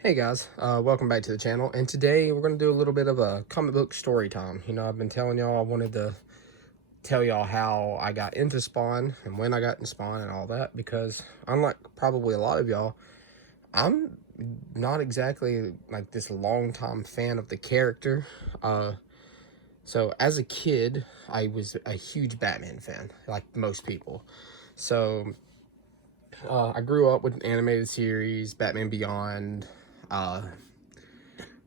Hey guys, welcome back to the channel, and today we're going to do a little bit of a comic book story time. I've been telling y'all I wanted to tell y'all how I got into Spawn and when I got into Spawn and all that, because unlike probably a lot of y'all, I'm not exactly like this long-time fan of the character. So as a kid, I was a huge Batman fan, like most people. So I grew up with an animated series, Batman Beyond, uh,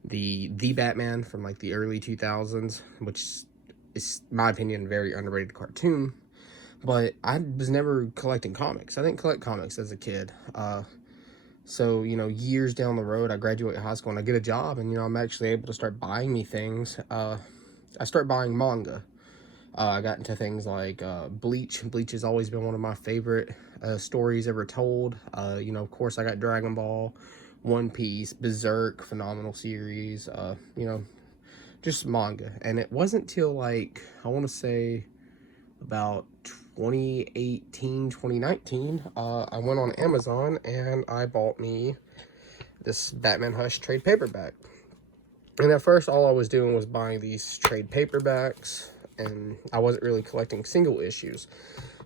the Batman from like the early 2000s, which is, in my opinion, a very underrated cartoon. But I was never collecting comics. I didn't collect comics as a kid. So years down the road, I graduate high school and I get a job, and I'm actually able to start buying me things. I start buying manga. I got into things like Bleach. Bleach has always been one of my favorite stories ever told. Of course, I got Dragon Ball, One Piece, Berserk, phenomenal series. Just manga. And it wasn't till like, I want to say about 2018, 2019, I went on Amazon and I bought me this Batman Hush trade paperback. And at first, all I was doing was buying these trade paperbacks, and I wasn't really collecting single issues.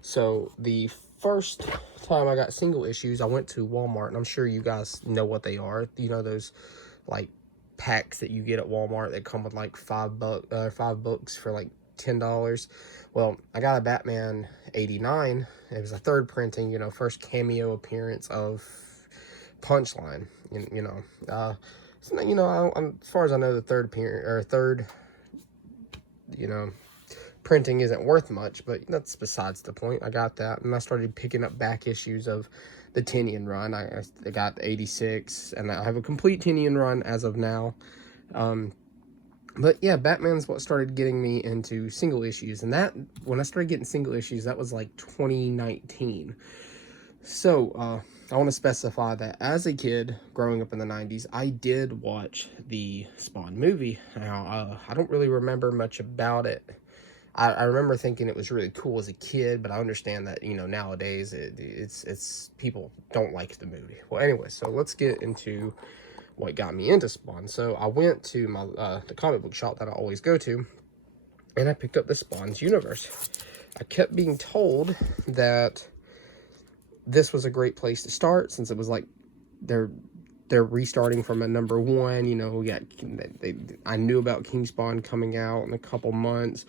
So the first time I got single issues, I went to Walmart, and I'm sure you guys know what they are. Those like packs that you get at Walmart that come with like five books for like $10. Well, I got a Batman 89. It was a third printing, first cameo appearance of Punchline. So, as far as I know, the third printing isn't worth much, but that's besides the point. I got that, and I started picking up back issues of the Tinian run. I got the 86, and I have a complete Tinian run as of now. But yeah, Batman's what started getting me into single issues, and that when I started getting single issues, that was like 2019. So I want to specify that as a kid growing up in the 90s, I did watch the Spawn movie. Now, I don't really remember much about it. I remember thinking it was really cool as a kid, but I understand that, nowadays it's people don't like the movie. Well, anyway, so let's get into what got me into Spawn. So I went to my the comic book shop that I always go to, and I picked up the Spawn's universe. I kept being told that this was a great place to start, since it was like they're restarting from a number one. I knew about King Spawn coming out in a couple months,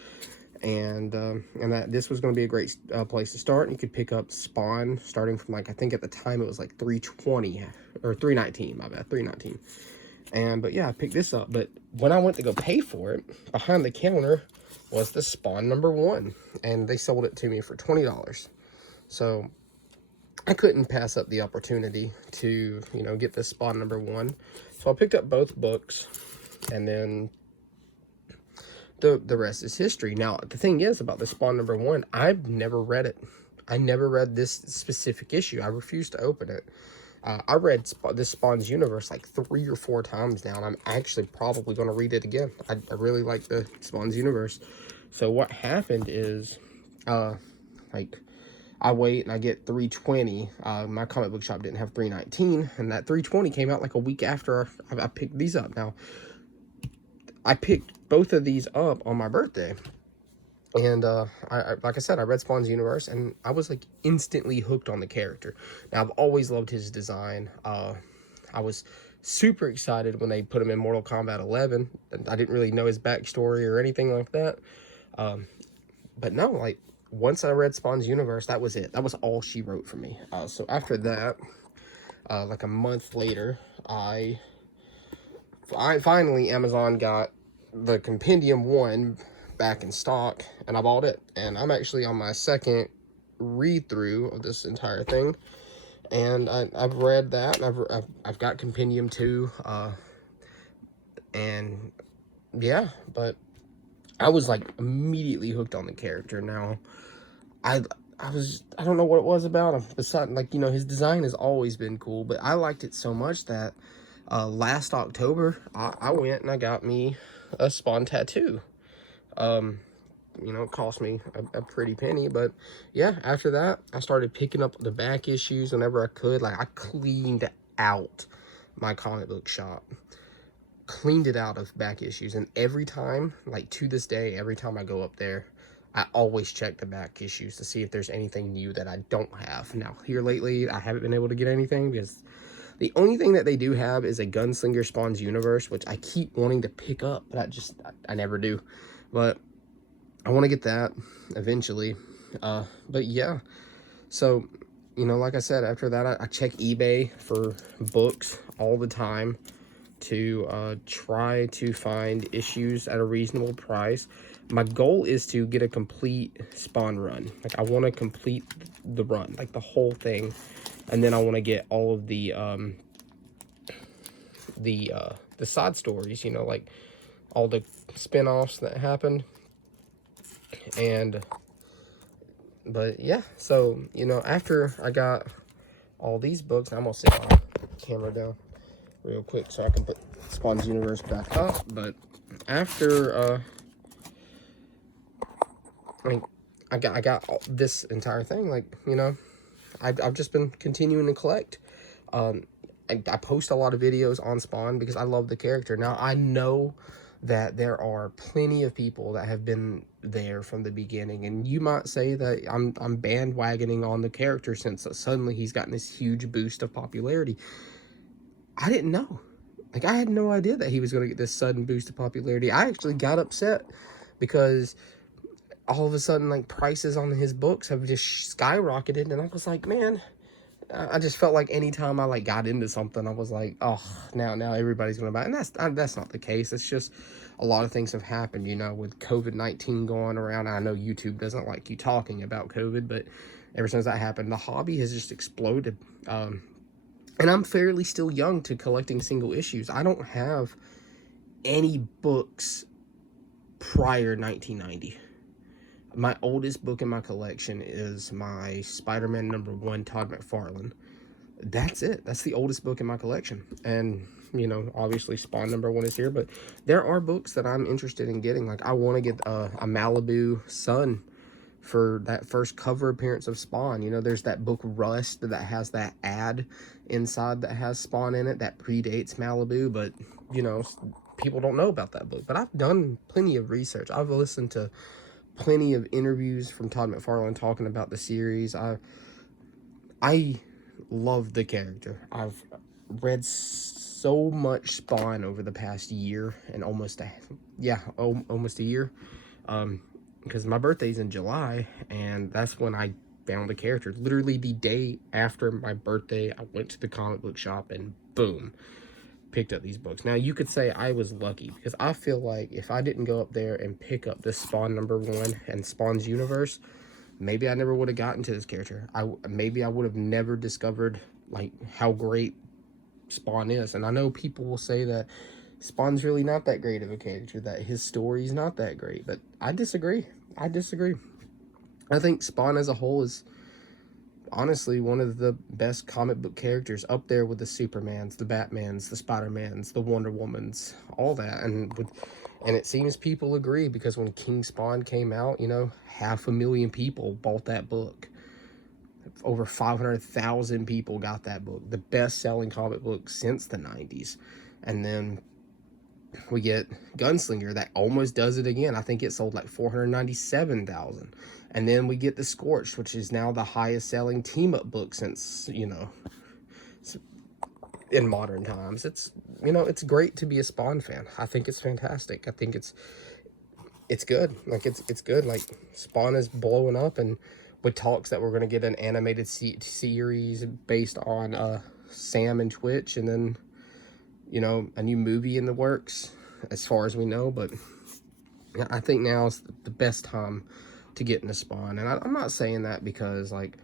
and that this was going to be a great place to start. And you could pick up Spawn starting from, like, I think at the time it was like 320 or 319. My bad, 319. But yeah, I picked this up. But when I went to go pay for it, behind the counter was the Spawn number one, and they sold it to me for $20. So I couldn't pass up the opportunity to, get this Spawn number one. So I picked up both books, and then the rest is history. Now, the thing is about the Spawn number one, I've never read it. I never read this specific issue. I refused to open it. I read this Spawn's universe like 3 or 4 times now, and I'm actually probably going to read it again. I really like the Spawn's universe. So what happened is, like, I wait and I get 320. My comic book shop didn't have 319, and that 320 came out like a week after I picked these up. Now, I picked both of these up on my birthday, and like I said, I read Spawn's universe, and I was like instantly hooked on the character. Now, I've always loved his design. I was super excited when they put him in Mortal Kombat 11. I didn't really know his backstory or anything like that. But no, like, once I read Spawn's universe, that was it. That was all she wrote for me. So after that, like a month later, I finally, Amazon got the Compendium 1 back in stock, and I bought it. And I'm actually on my second read-through of this entire thing. And I've read that, and I've got Compendium 2. And yeah, but I was like immediately hooked on the character. Now, I don't know what it was about him. Besides, like, his design has always been cool, but I liked it so much that last October I went and I got me a Spawn tattoo. It cost me a pretty penny, but yeah, after that I started picking up the back issues whenever I could. Like, I cleaned out my comic book shop, cleaned it out of back issues, and every time, like to this day, every time I go up there, I always check the back issues to see if there's anything new that I don't have. Now, here lately, I haven't been able to get anything because the only thing that they do have is a Gunslinger Spawns universe, which I keep wanting to pick up, but I never do. But I want to get that eventually. But yeah, so, you know, like I said, after that, I check eBay for books all the time to try to find issues at a reasonable price. My goal is to get a complete Spawn run. Like, I want to complete the run, like the whole thing, and then I want to get all of the side stories, you know, like all the spin-offs that happened. And but yeah, so, you know, after I got all these books, I'm gonna set my camera down real quick so I can put Spawn's universe back up. But after like I got this entire thing, like, you know, I've just been continuing to collect. I post a lot of videos on Spawn because I love the character. Now, I know that there are plenty of people that have been there from the beginning, and you might say that I'm bandwagoning on the character since suddenly he's gotten this huge boost of popularity. I didn't know. Like, I had no idea that he was going to get this sudden boost of popularity. I actually got upset because all of a sudden, like, prices on his books have just skyrocketed, and I was like, man, I just felt like anytime I, like, got into something, I was like, oh, now everybody's going to buy it. And that's not the case. It's just a lot of things have happened, you know, with COVID-19 going around. I know YouTube doesn't like you talking about COVID, but ever since that happened, the hobby has just exploded. And I'm fairly still young to collecting single issues. I don't have any books prior 1990. My oldest book in my collection is my Spider-Man #1, Todd McFarlane. That's it. That's the oldest book in my collection. And, you know, obviously Spawn #1 is here, but there are books that I'm interested in getting. Like, I want to get a Malibu Sun for that first cover appearance of Spawn. You know, there's that book Rust that has that ad inside that has Spawn in it that predates Malibu, but, you know, people don't know about that book. But I've done plenty of research. I've listened to plenty of interviews from Todd McFarlane talking about the series. I love the character. I've read so much Spawn over the past year, and almost a year, because my birthday's in July, and that's when I found the character. Literally the day after my birthday, I went to the comic book shop and boom, picked up these books. Now, you could say I was lucky, because I feel like if I didn't go up there and pick up this Spawn #1 and Spawn's universe, maybe I never would have gotten to this character. Maybe I would have never discovered, like, how great Spawn is. And I know people will say that Spawn's really not that great of a character, that his story's not that great, but I disagree. I think Spawn as a whole is honestly one of the best comic book characters, up there with the Supermans, the Batmans, the Spider-Mans, the Wonder Womans, all that. And it seems people agree, because when King Spawn came out, you know, 500,000 people bought that book. Over 500,000 people got that book. The best-selling comic book since the 90s. And then we get Gunslinger that almost does it again. I think it sold like 497,000. And then we get The Scorched, which is now the highest selling team-up book since, you know, in modern times. It's, you know, it's great to be a Spawn fan. I think it's fantastic. I think it's good. Like, it's good. Like, Spawn is blowing up, and with talks that we're going to get an animated series based on Sam and Twitch, and then, you know, a new movie in the works, as far as we know. But I think now is the best time to get into Spawn. And I'm not saying that because, like,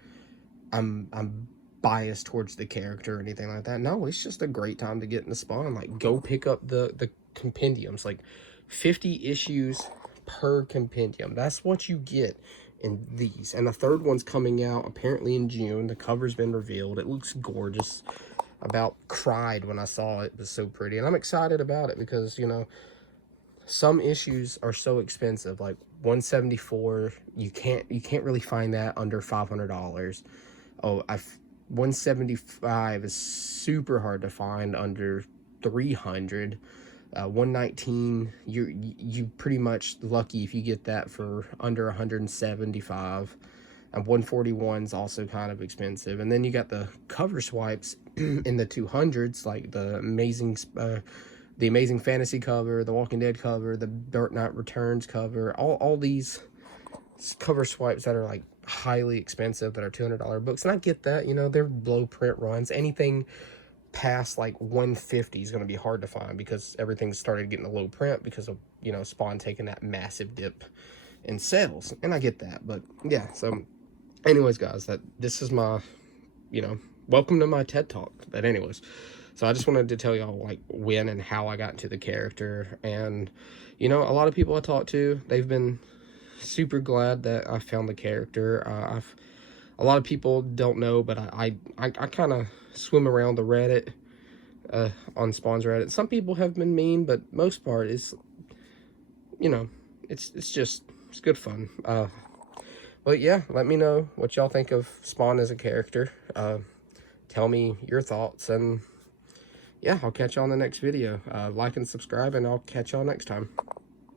I'm biased towards the character or anything like that. No, it's just a great time to get into Spawn. Like, go pick up the compendiums, like 50 issues per compendium. That's what you get in these. And the third one's coming out apparently in June. The cover's been revealed. It looks gorgeous. About cried when I saw it. It was so pretty, and I'm excited about it because, you know, some issues are so expensive, like 174. You can't really find that under $500. Oh, 175 is super hard to find under 300. 119, you pretty much lucky if you get that for under 175. And 141 is also kind of expensive. And then you got the cover swipes in the 200s, like the Amazing Fantasy cover, the Walking Dead cover, the Dark Knight Returns cover, all these cover swipes that are like highly expensive, that are $200 books. And I get that, you know, they're low print runs. Anything past like 150 is going to be hard to find because everything started getting a low print because of, you know, Spawn taking that massive dip in sales. And I get that. But yeah, so anyways, guys, this is my, you know, welcome to my TED Talk. But anyways, so I just wanted to tell y'all like when and how I got into the character. And, you know, a lot of people I talked to, they've been super glad that I found the character. A lot of people don't know, but I kind of swim around the Reddit, on Spawn's Reddit. Some people have been mean, but most part is, you know, it's good fun. But yeah, let me know what y'all think of Spawn as a character. Tell me your thoughts, and yeah, I'll catch y'all in the next video. Like and subscribe, and I'll catch y'all next time.